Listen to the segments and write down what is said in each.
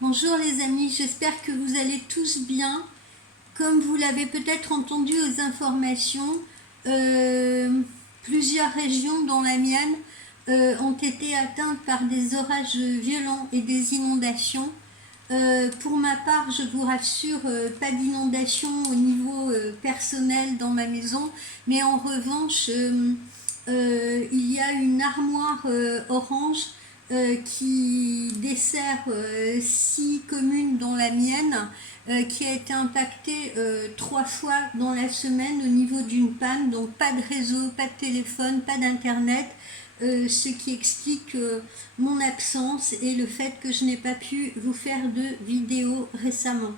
Bonjour les amis, j'espère que vous allez tous bien. Comme vous l'avez peut-être entendu aux informations, plusieurs régions dont la mienne ont été atteintes par des orages violents et des inondations. Pour ma part, je vous rassure, pas d'inondation au niveau personnel dans ma maison, mais en revanche, il y a une armoire orange qui dessert 6 communes dont la mienne, qui a été impactée 3 fois dans la semaine au niveau d'une panne, donc pas de réseau, pas de téléphone, pas d'internet, ce qui explique mon absence et le fait que je n'ai pas pu vous faire de vidéo récemment.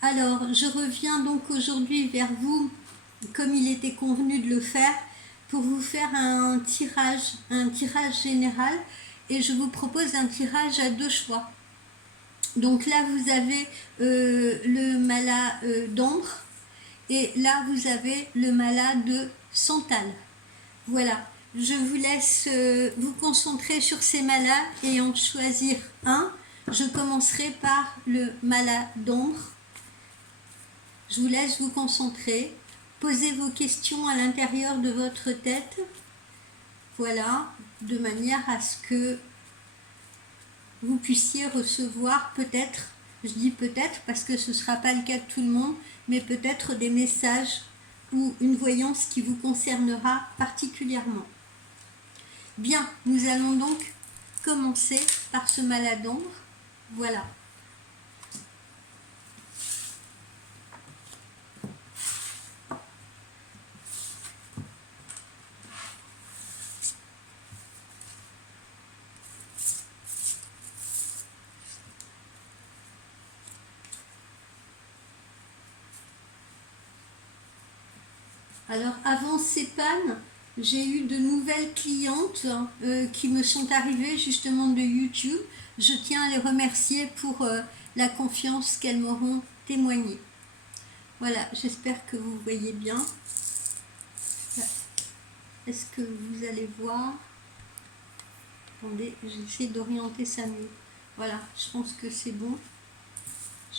Alors, je reviens donc aujourd'hui vers vous, comme il était convenu de le faire, pour vous faire un tirage général, et je vous propose un tirage à 2 choix. Donc là, vous avez le mala d'ombre, et là, vous avez le mala de santal. Voilà, je vous laisse vous concentrer sur ces malas et en choisir un. Je commencerai par le mala d'ombre. Je vous laisse vous concentrer. Posez vos questions à l'intérieur de votre tête. Voilà, de manière à ce que vous puissiez recevoir peut-être, je dis peut-être parce que ce ne sera pas le cas de tout le monde, mais peut-être des messages ou une voyance qui vous concernera particulièrement. Bien, nous allons donc commencer par ce mala d'ombre. Voilà. Alors, avant ces pannes, j'ai eu de nouvelles clientes qui me sont arrivées justement de YouTube. Je tiens à les remercier pour la confiance qu'elles m'auront témoignée. Voilà, j'espère que vous voyez bien. Est-ce que vous allez voir? Attendez, j'essaie d'orienter ça mieux. Voilà, je pense que c'est bon.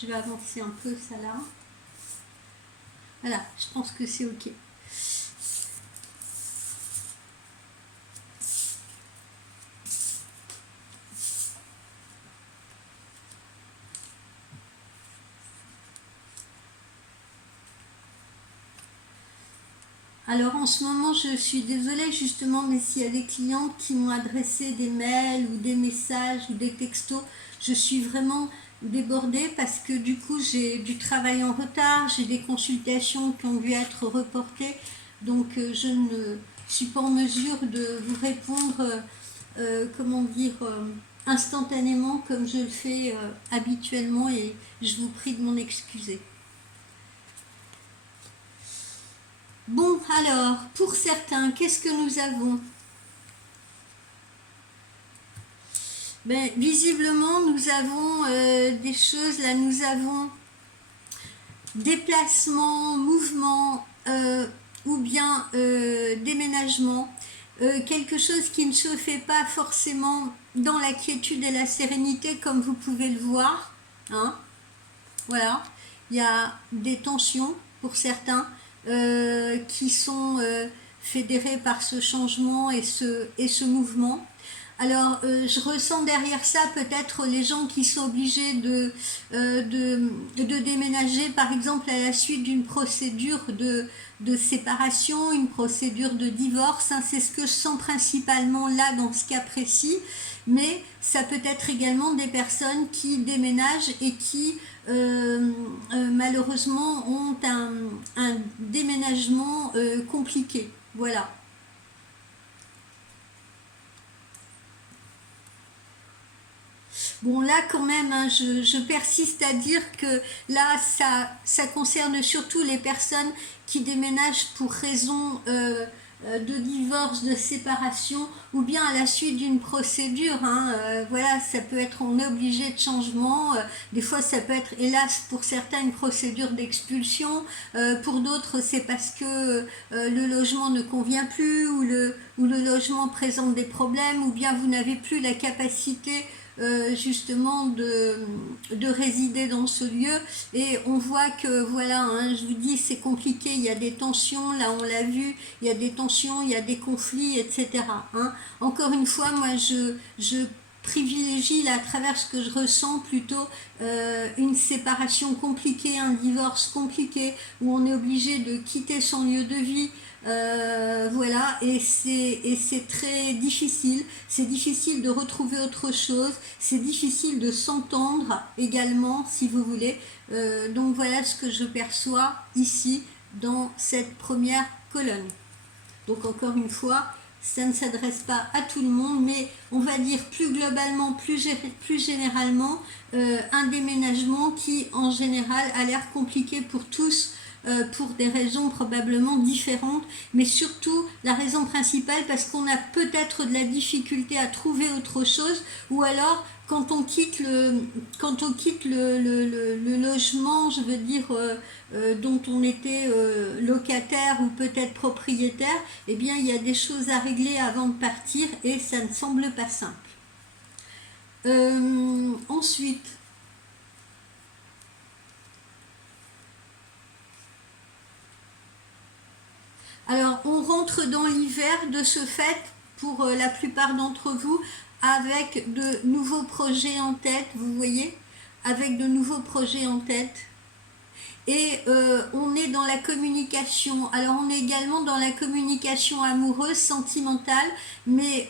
Je vais avancer un peu ça là. Voilà, je pense que c'est ok. Alors en ce moment, je suis désolée justement, mais s'il y a des clientes qui m'ont adressé des mails ou des messages ou des textos, je suis vraiment débordée parce que du coup j'ai du travail en retard, j'ai des consultations qui ont dû être reportées, donc je ne suis pas en mesure de vous répondre, comment dire, instantanément comme je le fais habituellement, et je vous prie de m'en excuser. Bon, alors, pour certains, qu'est-ce que nous avons? Ben, visiblement, nous avons des choses, là, nous avons déplacement, mouvement ou bien déménagement. Quelque chose qui ne se fait pas forcément dans la quiétude et la sérénité, comme vous pouvez le voir. Hein. Voilà, il y a des tensions pour certains. Qui sont fédérés par ce changement et ce mouvement. Alors, je ressens derrière ça peut-être les gens qui sont obligés de déménager, par exemple, à la suite d'une procédure de séparation, une procédure de divorce. Hein, c'est ce que je sens principalement là dans ce cas précis. Mais ça peut être également des personnes qui déménagent et qui malheureusement ont un déménagement compliqué. Voilà. Bon là quand même, hein, je persiste à dire que là ça concerne surtout les personnes qui déménagent pour raison de divorce, de séparation, ou bien à la suite d'une procédure. Hein, voilà, ça peut être, on est obligé de changement. Des fois, ça peut être, hélas, pour certains, une procédure d'expulsion. Pour d'autres, c'est parce que le logement ne convient plus, ou le logement présente des problèmes, ou bien vous n'avez plus la capacité justement de résider dans ce lieu. Et on voit que voilà, hein, je vous dis, c'est compliqué, il y a des tensions, là on l'a vu, il y a des tensions, il y a des conflits, etc. Hein. Encore une fois, moi je privilégie là, à travers ce que je ressens plutôt une séparation compliquée, un divorce compliqué, où on est obligé de quitter son lieu de vie. Voilà, et c'est très difficile. C'est difficile de retrouver autre chose. C'est difficile de s'entendre également, si vous voulez. Donc voilà ce que je perçois ici dans cette première colonne. Donc encore une fois, ça ne s'adresse pas à tout le monde, mais on va dire plus globalement, plus généralement, un déménagement qui en général a l'air compliqué pour tous, pour des raisons probablement différentes, mais surtout la raison principale parce qu'on a peut-être de la difficulté à trouver autre chose, ou alors quand on quitte le logement, je veux dire, dont on était locataire ou peut-être propriétaire, eh bien il y a des choses à régler avant de partir et ça ne semble pas simple. Ensuite, alors on rentre dans l'hiver de ce fait pour la plupart d'entre vous avec de nouveaux projets en tête, vous voyez, avec de nouveaux projets en tête. Et on est dans la communication. Alors on est également dans la communication amoureuse, sentimentale, mais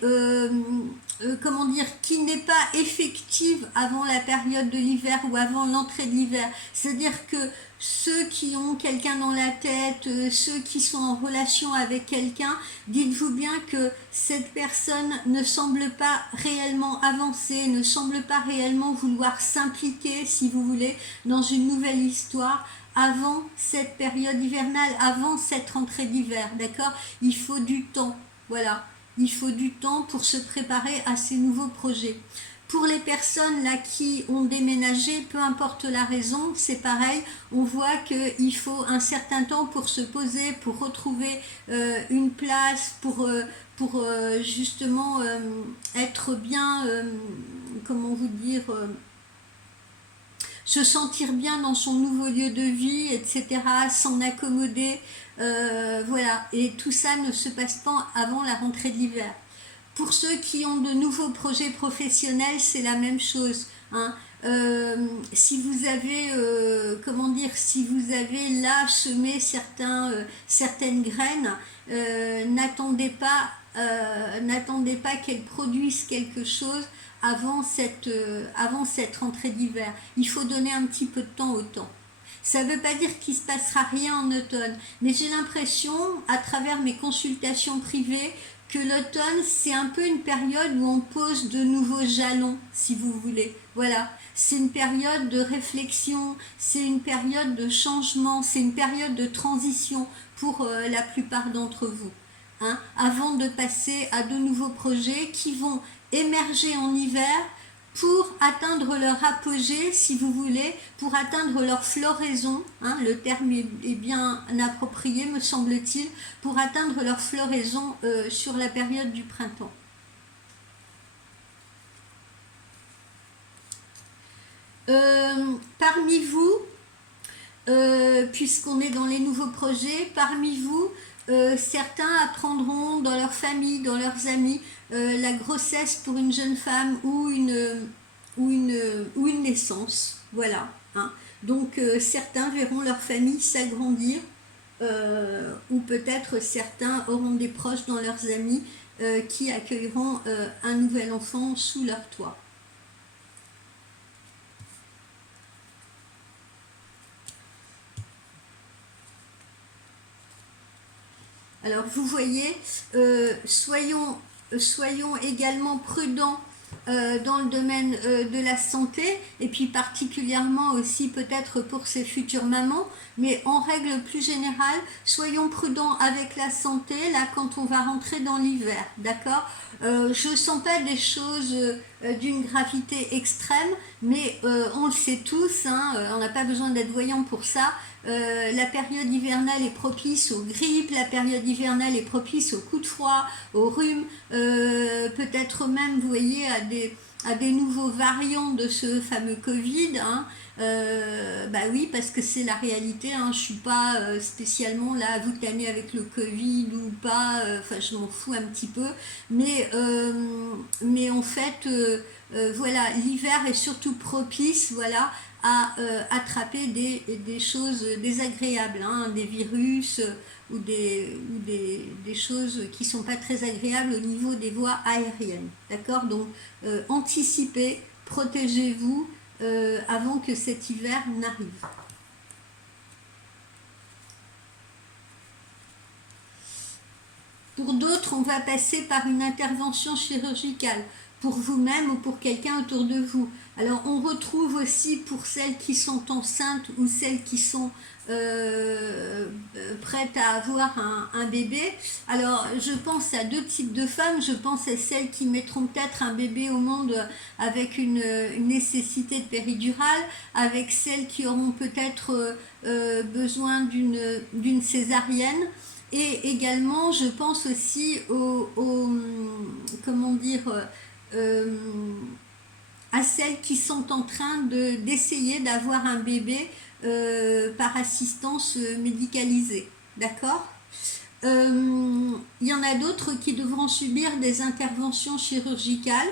comment dire, qui n'est pas effective avant la période de l'hiver ou avant l'entrée de l'hiver. C'est-à-dire que ceux qui ont quelqu'un dans la tête, ceux qui sont en relation avec quelqu'un, dites-vous bien que cette personne ne semble pas réellement avancer, ne semble pas réellement vouloir s'impliquer, si vous voulez, dans une nouvelle histoire avant cette période hivernale, avant cette rentrée d'hiver, d'accord? Il faut du temps, voilà. Il faut du temps pour se préparer à ces nouveaux projets. Pour les personnes là qui ont déménagé, peu importe la raison, c'est pareil, on voit qu'il faut un certain temps pour se poser, pour retrouver une place, pour justement être bien, comment vous dire, se sentir bien dans son nouveau lieu de vie, etc., s'en accommoder, voilà. Et tout ça ne se passe pas avant la rentrée de l'hiver. Pour ceux qui ont de nouveaux projets professionnels, c'est la même chose. Hein. Si vous avez, comment dire, si vous avez là semé certaines graines, n'attendez pas qu'elles produisent quelque chose avant cette rentrée d'hiver. Il faut donner un petit peu de temps au temps. Ça ne veut pas dire qu'il ne se passera rien en automne, mais j'ai l'impression, à travers mes consultations privées, que l'automne, c'est un peu une période où on pose de nouveaux jalons, si vous voulez. Voilà, c'est une période de réflexion, c'est une période de changement, c'est une période de transition pour la plupart d'entre vous. Hein, avant de passer à de nouveaux projets qui vont émerger en hiver pour atteindre leur apogée, si vous voulez, pour atteindre leur floraison, hein, le terme est bien approprié, me semble-t-il, pour atteindre leur floraison sur la période du printemps. Parmi vous, puisqu'on est dans les nouveaux projets, parmi vous, certains apprendront dans leur famille, dans leurs amis, la grossesse pour une jeune femme ou une naissance. Voilà. Hein. Donc certains verront leur famille s'agrandir ou peut-être certains auront des proches dans leurs amis qui accueilleront un nouvel enfant sous leur toit. Alors vous voyez, soyons également prudents dans le domaine de la santé, et puis particulièrement aussi peut-être pour ces futures mamans, mais en règle plus générale, soyons prudents avec la santé, là quand on va rentrer dans l'hiver, d'accord? Je ne sens pas des choses d'une gravité extrême, mais on le sait tous, hein, on n'a pas besoin d'être voyant pour ça. La période hivernale est propice aux grippes, la période hivernale est propice aux coups de froid, aux rhumes, peut-être même, vous voyez, à des nouveaux variants de ce fameux Covid, hein. Bah oui, parce que c'est la réalité, hein. Je suis pas spécialement là à vous tanner avec le Covid ou pas, enfin je m'en fous un petit peu, mais en fait, voilà, l'hiver est surtout propice, voilà, à attraper des choses désagréables, hein, des virus ou des choses qui sont pas très agréables au niveau des voies aériennes. D'accord? Donc, anticipez, protégez-vous avant que cet hiver n'arrive. Pour d'autres, on va passer par une intervention chirurgicale, pour vous-même ou pour quelqu'un autour de vous. Alors, on retrouve aussi pour celles qui sont enceintes ou celles qui sont prêtes à avoir un bébé. Alors, je pense à deux types de femmes. Je pense à celles qui mettront peut-être un bébé au monde avec une nécessité de péridurale, avec celles qui auront peut-être besoin d'une césarienne. Et également, je pense aussi comment dire, à celles qui sont en train d'essayer d'avoir un bébé par assistance médicalisée. D'accord? Il y en a d'autres qui devront subir des interventions chirurgicales.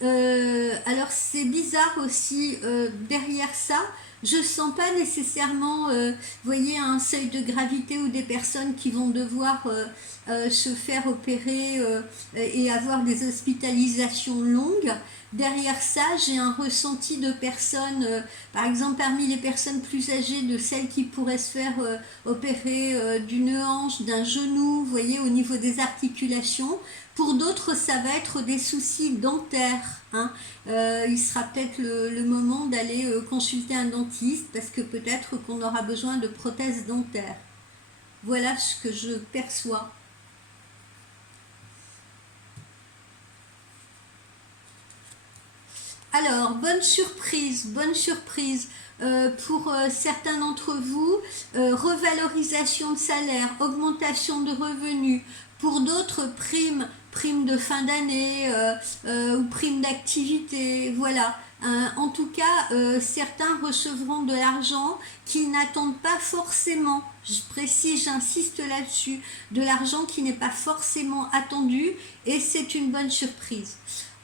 Alors c'est bizarre aussi, derrière ça, je sens pas nécessairement, voyez, un seuil de gravité ou des personnes qui vont devoir se faire opérer et avoir des hospitalisations longues. Derrière ça, j'ai un ressenti de personnes, par exemple parmi les personnes plus âgées, de celles qui pourraient se faire opérer d'une hanche, d'un genou, vous voyez, au niveau des articulations. Pour d'autres, ça va être des soucis dentaires, hein. Il sera peut-être le moment d'aller consulter un dentiste parce que peut-être qu'on aura besoin de prothèses dentaires. Voilà ce que je perçois. Alors, bonne surprise, pour certains d'entre vous, revalorisation de salaire, augmentation de revenus. Pour d'autres, prime de fin d'année ou prime d'activité, voilà. En tout cas, certains recevront de l'argent qu'ils n'attendent pas forcément. Je précise, j'insiste là-dessus, de l'argent qui n'est pas forcément attendu et c'est une bonne surprise.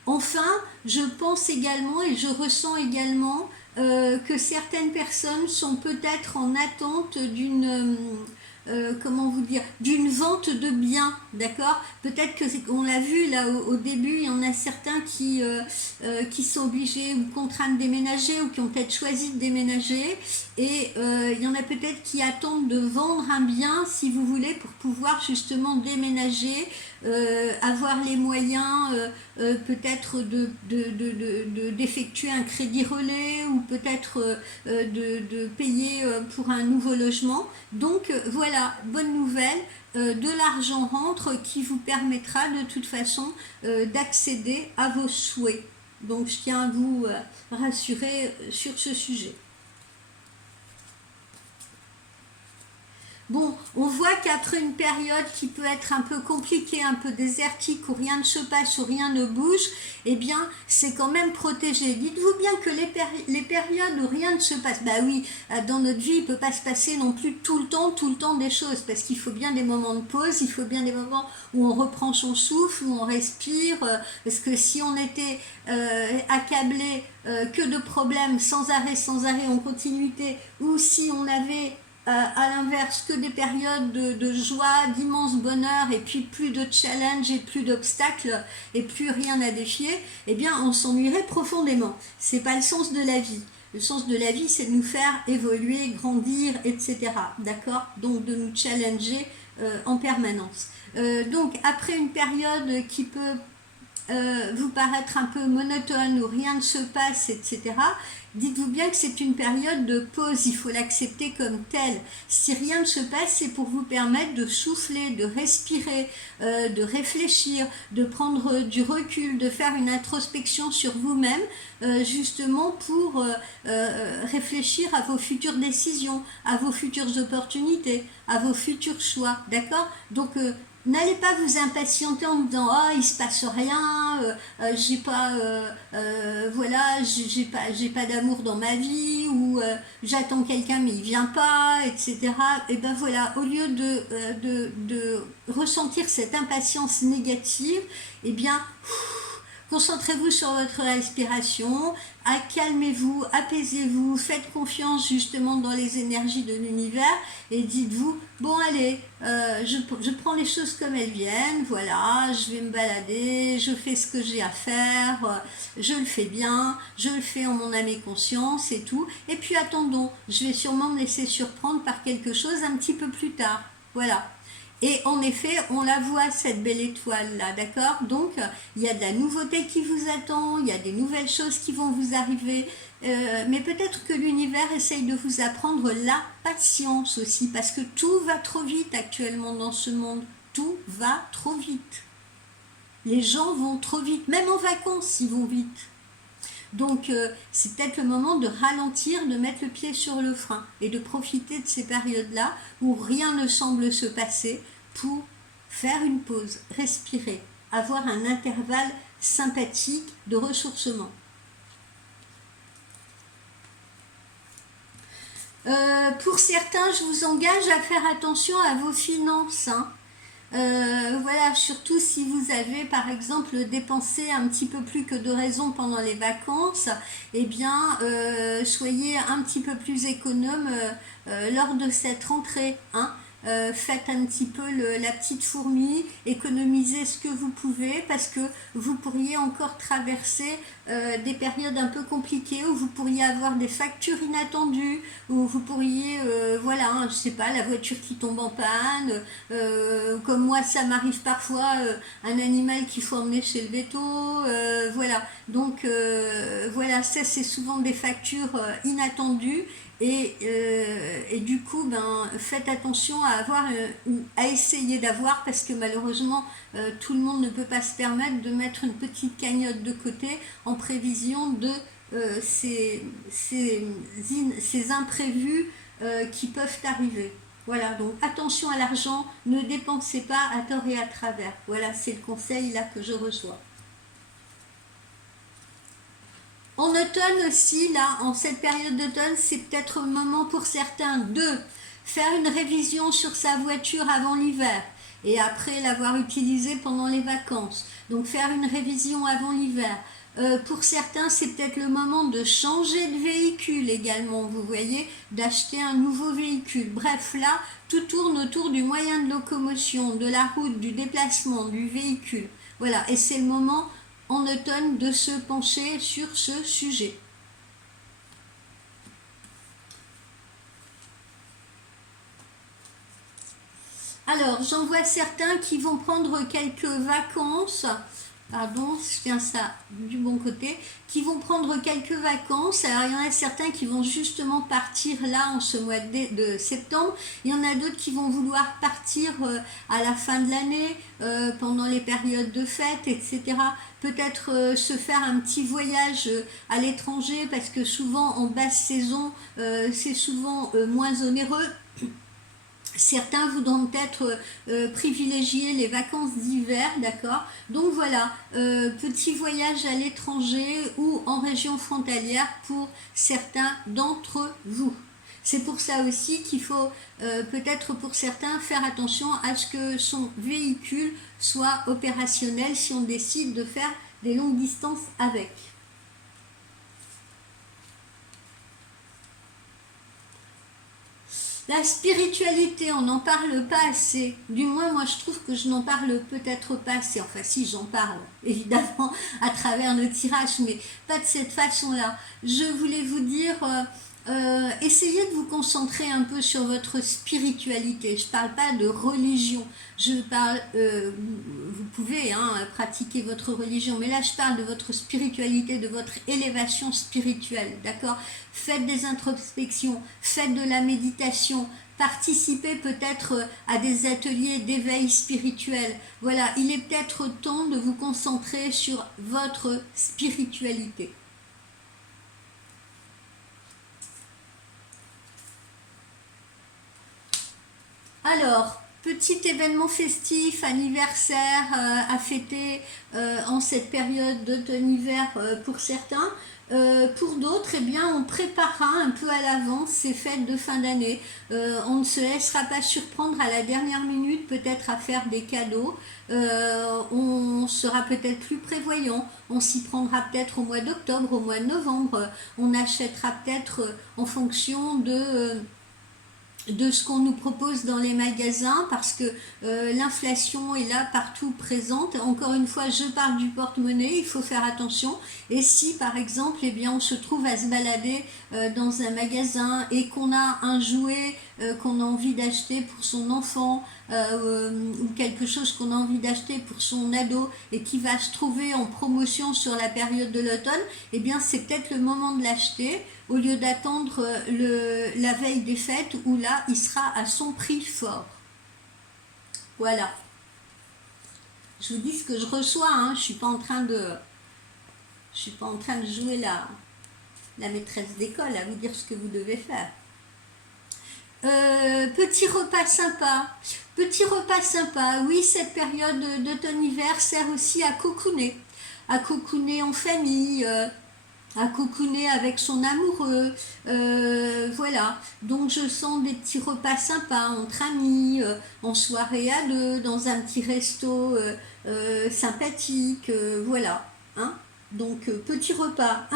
Enfin, je pense également et je ressens également que certaines personnes sont peut-être en attente comment vous dire, d'une vente de biens, d'accord? Peut-être que on l'a vu là au début, il y en a certains qui sont obligés ou contraints de déménager ou qui ont peut-être choisi de déménager et il y en a peut-être qui attendent de vendre un bien, si vous voulez, pour pouvoir justement déménager, avoir les moyens peut-être d'effectuer un crédit relais ou peut-être de payer pour un nouveau logement. Donc voilà, bonne nouvelle, de l'argent rentre qui vous permettra de toute façon d'accéder à vos souhaits. Donc je tiens à vous rassurer sur ce sujet. Bon, on voit qu'après une période qui peut être un peu compliquée, un peu désertique, où rien ne se passe, où rien ne bouge, eh bien, c'est quand même protégé. Dites-vous bien que les périodes où rien ne se passe, bah oui, dans notre vie, il ne peut pas se passer non plus tout le temps des choses, parce qu'il faut bien des moments de pause, il faut bien des moments où on reprend son souffle, où on respire, parce que si on était accablé que de problèmes sans arrêt, en continuité, ou si on avait à l'inverse que des périodes de joie, d'immense bonheur et puis plus de challenge et plus d'obstacles et plus rien à défier, eh bien on s'ennuierait profondément. C'est pas le sens de la vie. Le sens de la vie, c'est de nous faire évoluer, grandir, etc. D'accord? Donc de nous challenger en permanence. Donc après une période qui peut vous paraître un peu monotone où rien ne se passe, etc., dites-vous bien que c'est une période de pause, il faut l'accepter comme telle. Si rien ne se passe, c'est pour vous permettre de souffler, de respirer, de réfléchir, de prendre du recul, de faire une introspection sur vous-même, justement pour réfléchir à vos futures décisions, à vos futures opportunités, à vos futurs choix, d'accord? Donc n'allez pas vous impatienter en disant ah il se passe rien, j'ai pas voilà j'ai pas d'amour dans ma vie ou j'attends quelqu'un mais il vient pas, etc. Et ben voilà, au lieu de ressentir cette impatience négative, eh bien concentrez-vous sur votre respiration, calmez-vous, apaisez-vous, faites confiance justement dans les énergies de l'univers et dites-vous, bon allez, je prends les choses comme elles viennent, voilà, je vais me balader, je fais ce que j'ai à faire, je le fais bien, je le fais en mon âme et conscience et tout, et puis attendons, je vais sûrement me laisser surprendre par quelque chose un petit peu plus tard, voilà. Et en effet, on la voit, cette belle étoile-là, d'accord? Donc, il y a de la nouveauté qui vous attend, il y a des nouvelles choses qui vont vous arriver, mais peut-être que l'univers essaye de vous apprendre la patience aussi, parce que tout va trop vite actuellement dans ce monde. Tout va trop vite. Les gens vont trop vite, même en vacances, ils vont vite. Donc, c'est peut-être le moment de ralentir, de mettre le pied sur le frein et de profiter de ces périodes-là où rien ne semble se passer pour faire une pause, respirer, avoir un intervalle sympathique de ressourcement. Pour certains, je vous engage à faire attention à vos finances, hein. Voilà, surtout si vous avez par exemple dépensé un petit peu plus que de raison pendant les vacances, eh bien soyez un petit peu plus économe lors de cette rentrée, hein. Faites un petit peu la petite fourmi, économisez ce que vous pouvez parce que vous pourriez encore traverser des périodes un peu compliquées où vous pourriez avoir des factures inattendues, où vous pourriez, voilà, hein, je sais pas, la voiture qui tombe en panne, comme moi ça m'arrive parfois, un animal qu'il faut emmener chez le véto, voilà. Donc voilà, ça c'est souvent des factures inattendues et du coup, ben, faites attention à avoir ou à essayer d'avoir parce que malheureusement, tout le monde ne peut pas se permettre de mettre une petite cagnotte de côté en prévision de ces imprévus qui peuvent arriver. Voilà, donc attention à l'argent, ne dépensez pas à tort et à travers. Voilà, c'est le conseil là que je reçois. En automne aussi, là, en cette période d'automne, c'est peut-être le moment pour certains de faire une révision sur sa voiture avant l'hiver et après l'avoir utilisée pendant les vacances. Donc faire une révision avant l'hiver. Pour certains, c'est peut-être le moment de changer de véhicule également, vous voyez, d'acheter un nouveau véhicule. Bref, là, tout tourne autour du moyen de locomotion, de la route, du déplacement, du véhicule. Voilà, et c'est le moment en automne de se pencher sur ce sujet. Alors, j'en vois certains qui vont prendre quelques vacances, pardon, je tiens ça du bon côté, qui vont prendre quelques vacances. Alors, il y en a certains qui vont justement partir là en ce mois de septembre. Il y en a d'autres qui vont vouloir partir à la fin de l'année, pendant les périodes de fête, etc. Peut-être se faire un petit voyage à l'étranger parce que souvent en basse saison, c'est souvent moins onéreux. Certains voudront peut-être privilégier les vacances d'hiver, d'accord? Donc voilà, petit voyage à l'étranger ou en région frontalière pour certains d'entre vous. C'est pour ça aussi qu'il faut peut-être pour certains faire attention à ce que son véhicule soit opérationnel si on décide de faire des longues distances avec. La spiritualité, on n'en parle pas assez. Du moins, moi, je trouve que je n'en parle peut-être pas assez. Enfin, si, j'en parle, évidemment, à travers le tirage, mais pas de cette façon-là. Je voulais vous dire, essayez de vous concentrer un peu sur votre spiritualité. Je ne parle pas de religion. Je parle, vous pouvez pratiquer votre religion, mais là, je parle de votre spiritualité, de votre élévation spirituelle, d'accord? Faites des introspections, faites de la méditation, participez peut-être à des ateliers d'éveil spirituel. Voilà, il est peut-être temps de vous concentrer sur votre spiritualité. Alors, Petit événement festif, anniversaire à fêter en cette période d'automne-hiver pour certains. Pour d'autres, eh bien, on préparera un peu à l'avance ces fêtes de fin d'année. On ne se laissera pas surprendre à la dernière minute, peut-être à faire des cadeaux. On sera peut-être plus prévoyant. On s'y prendra peut-être au mois d'octobre, au mois de novembre. On achètera peut-être en fonction de ce qu'on nous propose dans les magasins parce que l'inflation est là partout présente. Encore une fois, je parle du porte-monnaie, il faut faire attention. Et si par exemple, eh bien, on se trouve à se balader dans un magasin et qu'on a un jouet qu'on a envie d'acheter pour son enfant ou quelque chose qu'on a envie d'acheter pour son ado et qui va se trouver en promotion sur la période de l'automne, eh bien c'est peut-être le moment de l'acheter au lieu d'attendre la veille des fêtes où là il sera à son prix fort. Voilà. Je vous dis ce que je reçois, hein. Je suis pas en train de jouer la maîtresse d'école à vous dire ce que vous devez faire. Petit repas sympa. Petit repas sympa. Oui, cette période d'automne-hiver sert aussi à cocooner. À cocooner en famille, à cocooner avec son amoureux. Voilà. Donc je sens des petits repas sympas entre amis, en soirée à deux, dans un petit resto sympathique. Voilà. Hein. Donc petit repas.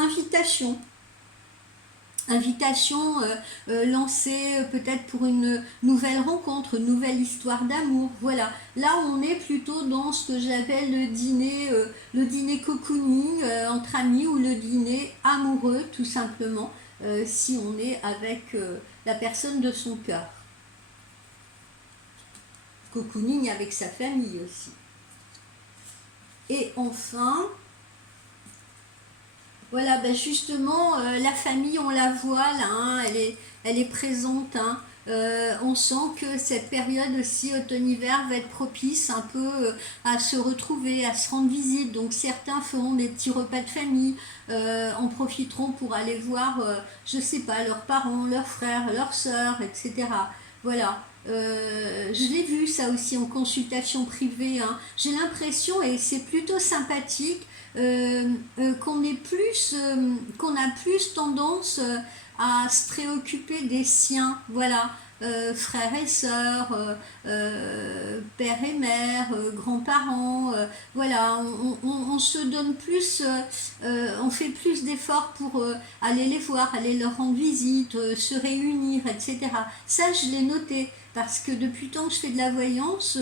Invitation lancée peut-être pour une nouvelle rencontre, une nouvelle histoire d'amour. Voilà. Là, on est plutôt dans ce que j'appelle le dîner cocooning entre amis ou le dîner amoureux, tout simplement, si on est avec la personne de son cœur. Cocooning avec sa famille aussi. Et enfin... Voilà, ben justement, la famille, on la voit là, hein, elle est présente. Hein. On sent que cette période aussi, automne-hiver, va être propice un peu à se retrouver, à se rendre visite. Donc certains feront des petits repas de famille, en profiteront pour aller voir, je sais pas, leurs parents, leurs frères, leurs sœurs, etc. Voilà. Je l'ai vu ça aussi en consultation privée. Hein. J'ai l'impression, et c'est plutôt sympathique, qu'on a plus tendance à se préoccuper des siens, voilà, frères et sœurs, père et mère, grands-parents, voilà, on se donne plus, on fait plus d'efforts pour aller les voir, aller leur rendre visite, se réunir, etc. Ça, je l'ai noté, parce que depuis le temps que je fais de la voyance,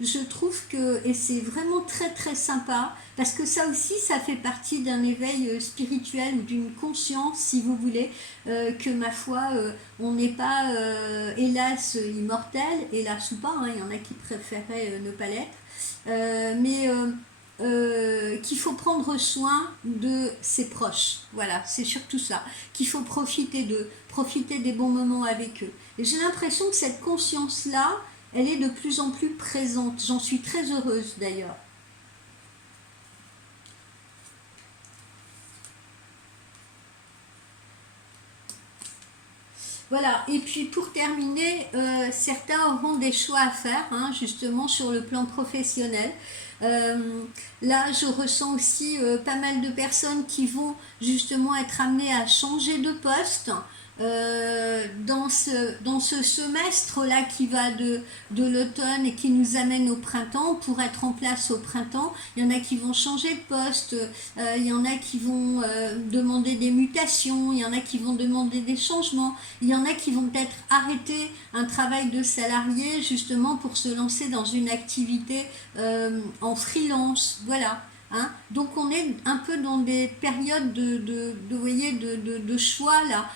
je trouve que, et c'est vraiment très très sympa, parce que ça aussi, ça fait partie d'un éveil spirituel ou d'une conscience, si vous voulez, que ma foi, on n'est pas, hélas, immortel, hélas ou pas, hein, il y en a qui préféraient ne pas l'être, mais qu'il faut prendre soin de ses proches. Voilà, c'est surtout ça. Qu'il faut profiter des bons moments avec eux. Et j'ai l'impression que cette conscience-là, elle est de plus en plus présente. J'en suis très heureuse d'ailleurs. Voilà, et puis pour terminer, certains auront des choix à faire, hein, justement sur le plan professionnel. Là, je ressens aussi pas mal de personnes qui vont justement être amenées à changer de poste. Dans ce semestre-là qui va de l'automne et qui nous amène au printemps, pour être en place au printemps, il y en a qui vont changer de poste, il y en a qui vont demander des mutations, il y en a qui vont demander des changements, il y en a qui vont peut-être arrêter un travail de salarié justement pour se lancer dans une activité en freelance, voilà. Hein. Donc on est un peu dans des périodes de choix là.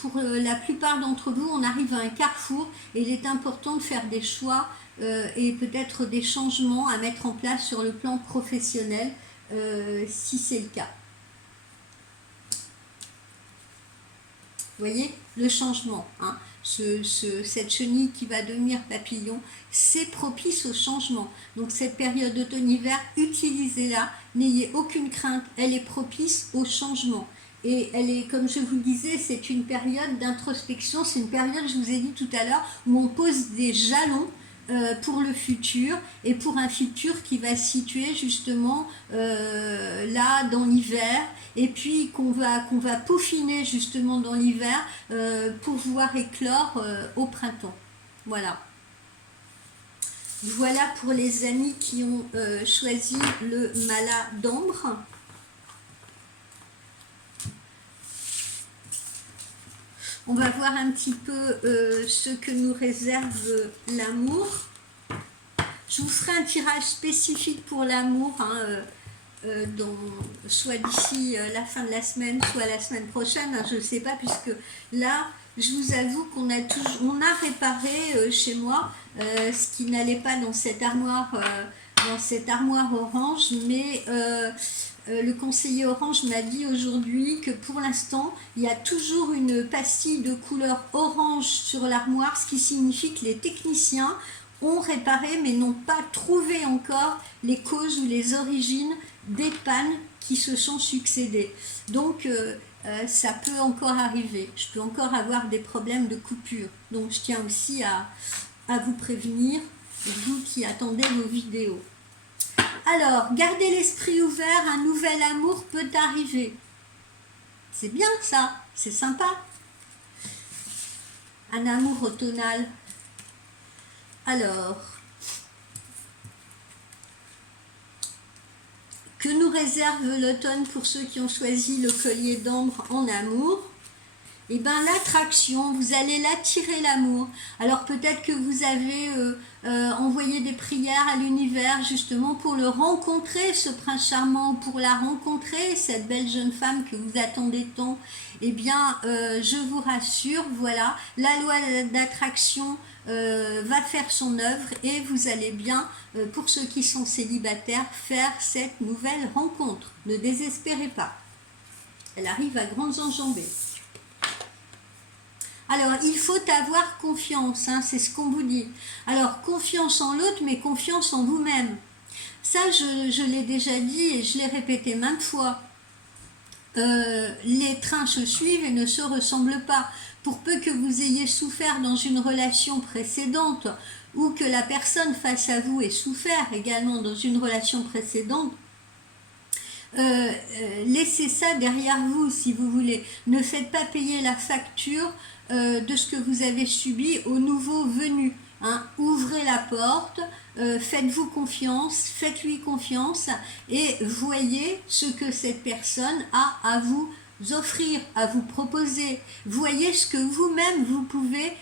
Pour la plupart d'entre vous, on arrive à un carrefour et il est important de faire des choix et peut-être des changements à mettre en place sur le plan professionnel si c'est le cas. Vous voyez, le changement, hein. Cette chenille qui va devenir papillon, c'est propice au changement. Donc cette période d'automne-hiver, utilisez-la, n'ayez aucune crainte, elle est propice au changement. Et elle est, comme je vous le disais, c'est une période d'introspection, c'est une période, je vous ai dit tout à l'heure, où on pose des jalons pour le futur et pour un futur qui va se situer justement là dans l'hiver et puis qu'on va peaufiner justement dans l'hiver pour voir éclore au printemps. Voilà. Voilà pour les amis qui ont choisi le mala d'ambre. On va voir un petit peu ce que nous réserve l'amour. Je vous ferai un tirage spécifique pour l'amour, soit d'ici la fin de la semaine, soit la semaine prochaine, je ne sais pas, puisque là, je vous avoue qu'on a réparé chez moi ce qui n'allait pas dans cette armoire orange, mais le conseiller orange m'a dit aujourd'hui que pour l'instant, il y a toujours une pastille de couleur orange sur l'armoire, ce qui signifie que les techniciens ont réparé mais n'ont pas trouvé encore les causes ou les origines des pannes qui se sont succédées. Donc, ça peut encore arriver. Je peux encore avoir des problèmes de coupure. Donc, je tiens aussi à vous prévenir, vous qui attendez vos vidéos. Alors, gardez l'esprit ouvert, un nouvel amour peut arriver. C'est bien ça, c'est sympa. Un amour automnal. Alors, que nous réserve l'automne pour ceux qui ont choisi le collier d'ambre en amour? Eh bien, l'attraction, vous allez l'attirer l'amour. Alors peut-être que vous avez envoyé des prières à l'univers justement pour le rencontrer, ce prince charmant, pour la rencontrer, cette belle jeune femme que vous attendez tant. Eh bien, je vous rassure, voilà, la loi d'attraction va faire son œuvre et vous allez bien, pour ceux qui sont célibataires, faire cette nouvelle rencontre. Ne désespérez pas. Elle arrive à grandes enjambées. Alors, il faut avoir confiance, c'est ce qu'on vous dit. Alors, confiance en l'autre, mais confiance en vous-même. Ça, je l'ai déjà dit et je l'ai répété maintes fois. Les trains se suivent et ne se ressemblent pas. Pour peu que vous ayez souffert dans une relation précédente ou que la personne face à vous ait souffert également dans une relation précédente, laissez ça derrière vous si vous voulez. Ne faites pas payer la facture de ce que vous avez subi au nouveau venu. Ouvrez la porte, faites-vous confiance, faites-lui confiance et voyez ce que cette personne a à vous offrir, à vous proposer. Voyez ce que vous-même vous pouvez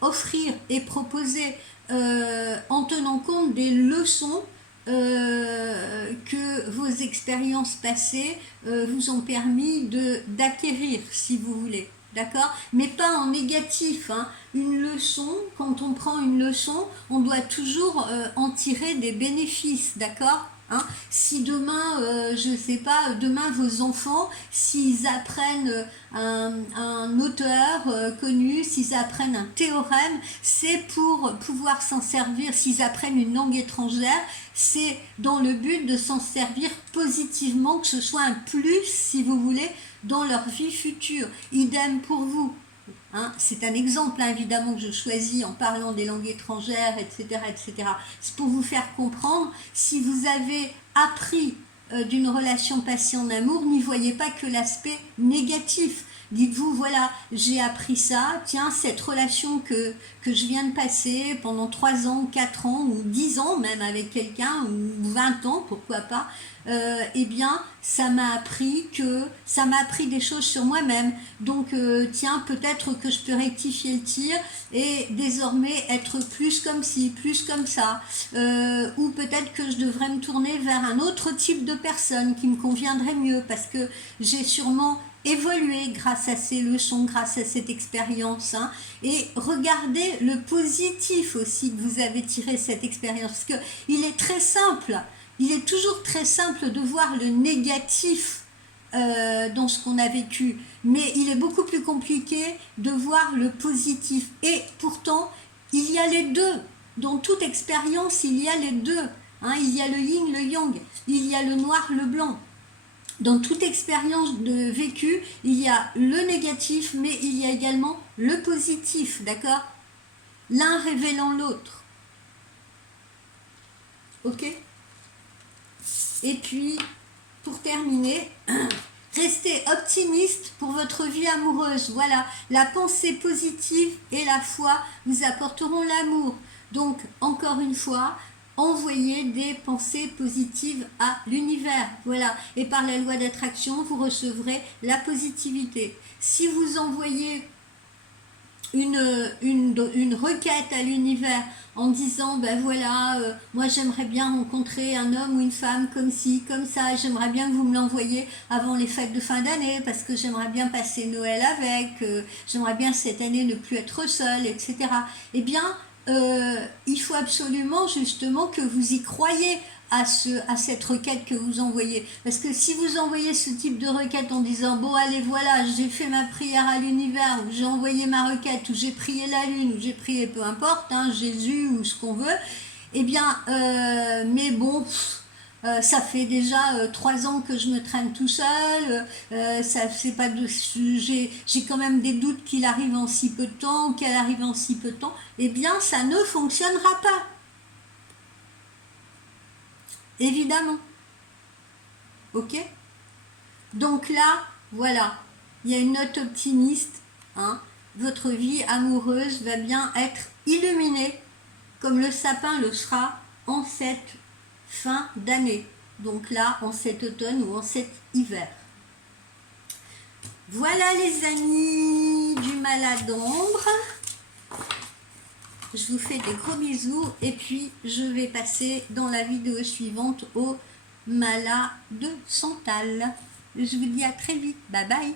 offrir et proposer en tenant compte des leçons que vos expériences passées vous ont permis d'acquérir, si vous voulez. D'accord? Mais pas en négatif. Une leçon, quand on prend une leçon, on doit toujours en tirer des bénéfices. D'accord? Si demain, je ne sais pas, demain vos enfants, s'ils apprennent un auteur connu, s'ils apprennent un théorème, c'est pour pouvoir s'en servir. S'ils apprennent une langue étrangère, c'est dans le but de s'en servir positivement, que ce soit un plus, si vous voulez, dans leur vie future. Idem pour vous. C'est un exemple, évidemment, que je choisis en parlant des langues étrangères, etc., etc. C'est pour vous faire comprendre, si vous avez appris d'une relation passée en amour, n'y voyez pas que l'aspect négatif. Dites-vous, voilà, j'ai appris ça, tiens, cette relation que je viens de passer pendant 3 ans, 4 ans, ou 10 ans même avec quelqu'un, ou 20 ans, pourquoi pas, eh bien, ça m'a appris des choses sur moi-même. Donc, tiens, peut-être que je peux rectifier le tir et désormais être plus comme ci, plus comme ça. Ou peut-être que je devrais me tourner vers un autre type de personne qui me conviendrait mieux parce que j'ai sûrement évolué grâce à ces leçons, grâce à cette expérience. Et regardez le positif aussi que vous avez tiré cette expérience. Parce qu'il est très simple. Il est toujours très simple de voir le négatif dans ce qu'on a vécu, mais il est beaucoup plus compliqué de voir le positif. Et pourtant, il y a les deux. Dans toute expérience, il y a les deux. Il y a le yin, le yang, il y a le noir, le blanc. Dans toute expérience de vécu, il y a le négatif, mais il y a également le positif, d'accord? L'un révélant l'autre. Ok? Et puis, pour terminer, restez optimiste pour votre vie amoureuse. Voilà, la pensée positive et la foi vous apporteront l'amour. Donc, encore une fois, envoyez des pensées positives à l'univers. Voilà, et par la loi d'attraction, vous recevrez la positivité. Si vous envoyez une requête à l'univers en disant ben voilà, moi j'aimerais bien rencontrer un homme ou une femme comme ci, comme ça, j'aimerais bien que vous me l'envoyiez avant les fêtes de fin d'année parce que j'aimerais bien passer Noël avec, j'aimerais bien cette année ne plus être seule, etc. Eh bien, il faut absolument justement que vous y croyez à cette requête que vous envoyez. Parce que si vous envoyez ce type de requête en disant bon allez voilà, j'ai fait ma prière à l'univers, ou j'ai envoyé ma requête, ou j'ai prié la lune, ou j'ai prié peu importe, hein, Jésus ou ce qu'on veut, eh bien, mais bon, ça fait déjà 3 ans que je me traîne tout seul, ça c'est pas de, j'ai quand même des doutes qu'il arrive en si peu de temps ou qu'elle arrive en si peu de temps, eh bien ça ne fonctionnera pas, évidemment. Ok? Donc là, voilà, il y a une note optimiste, hein. Votre vie amoureuse va bien être illuminée comme le sapin le sera en cette fin d'année. Donc là, en cet automne ou en cet hiver. Voilà les amis du malade ombre. Je vous fais des gros bisous et puis je vais passer dans la vidéo suivante au malade de Santal. Je vous dis à très vite. Bye bye.